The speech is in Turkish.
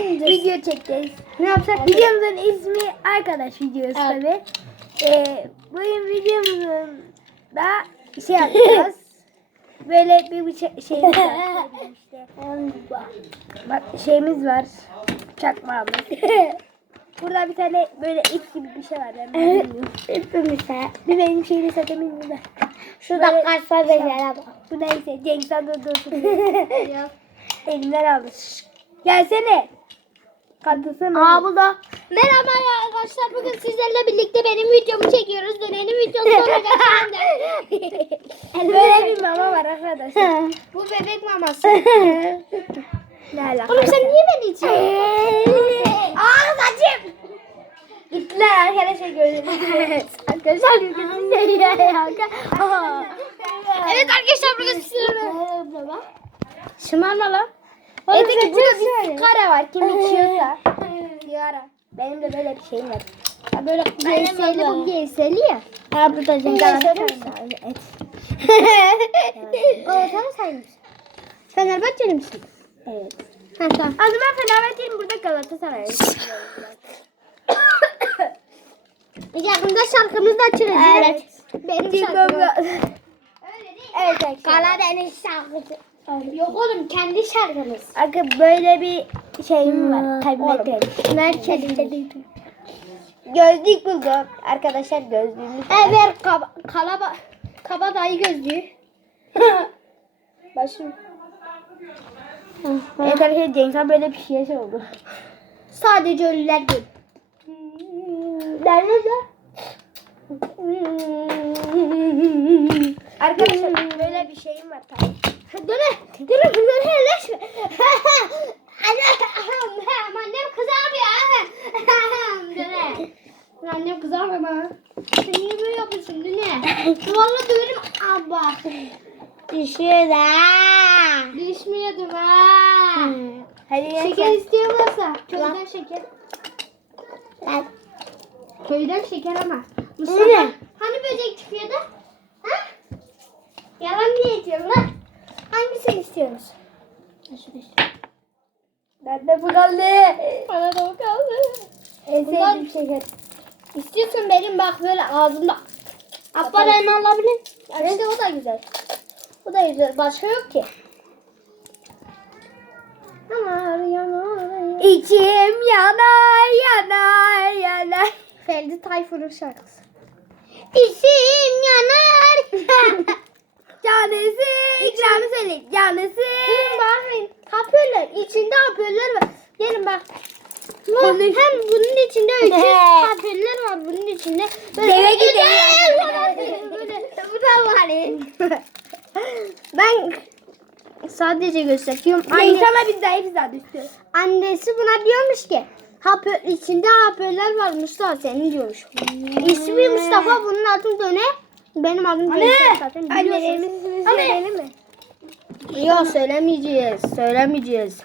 video çekeceğiz. Ne yapsak? Videomuzun ismi arkadaş videosu Evet. tabi. Ee, bugün videomuzun da şey yapacağız. Böyle bir bir şey, şeyimiz var. işte. Bak şeyimiz var. Çakmağımız. Burada bir tane böyle ip gibi bir şey var. Ben bilmiyorum. Bir benim şeyini satamıyorum da. Şurada karşılar becere bak. Bu neyse Cenk sen dur dur dur. Elimden aldı. Şşş. Gelsene. Katılsana. Aa bu da. Merhaba arkadaşlar. Bugün sizlerle birlikte benim videomu çekiyoruz. Dönenin videosu olacak şimdi. Böyle bir mama var arkadaşlar. bu bebek maması. Ne alaka? Oğlum sen niye beni içiyorsun? Aa saçım. Gittiler arkadaşlar gördüm. arkadaşlar yüzümüzde ya ya. Evet arkadaşlar bugün sizlerle. Şımarma lan. Oğlum burada sen bir sigara var. Kim içiyorsa. Sigara. Benim de böyle bir şeyim var. Ya böyle GS'li bu GS'li ya. Ha burada söyleyeyim Evet. O sana saymış. Fenerbahçeli misin? Evet. Ha tamam. O zaman Fenerbahçe'nin burada Galatasaray. Yakında şarkımız da açılacak. Evet. Benim şarkım. Evet. Arkadaşlar. Karadeniz şarkısı. Yok oğlum kendi şarkımız. Arkadaşlar böyle bir şeyim var. Tabii bakın. Merkezde Gözlük buldum. Arkadaşlar gözlüğümüz var. Evet kaba, kalaba, kaba dayı gözlüğü. Başım. Evet arkadaşlar Cenk Han böyle bir şey oldu. Sadece ölüler değil. Ya. Arkadaşlar şeyim var tabii. Döne, döne, döne, eleşme. Annem kızar ya. Döne. Annem kızar bana. Sen niye böyle yapıyorsun Döne? Vallahi döverim abla. Düşüyor da. Düşmüyordum ha. Hadi Şeker gel. istiyor musun? Köyden şeker. Köyden şeker ama. Mustafa Ne? hani böcek çıkıyordu? Ha? Yalan niye içiyorsun lan? İstiyorsunuz? Nerede bu kaldı? Bana da o kaldı. En Bundan- sevdiğim şeker. İstiyorsun benim bak böyle ağzımda. Apparayını alabilir. İşte o da güzel. O da güzel. Başka yok ki. İçim yanar yanar yanar. Ferdi Tayfur'un şarkısı. İçim yanar. Canısı, canı söyle, canısı. Gelin bakın. Hoparlör. İçinde hoparlör var. Gelin bak. Bu-. Hem bunun içinde ötü He. hoparlör var bunun içinde. Deve gidelim. Böyle. Bu da var. Ben sadece gösteriyorum. Anne, sana biz daha biz daha düştü. annesi buna diyormuş ki hapö, içinde hoparlör var Mustafa senin diyormuş. İsmi Mustafa bunun adı Döne. Benim adım Döne zaten Anne. söyleyelim mi? Yok söylemeyeceğiz. Söylemeyeceğiz.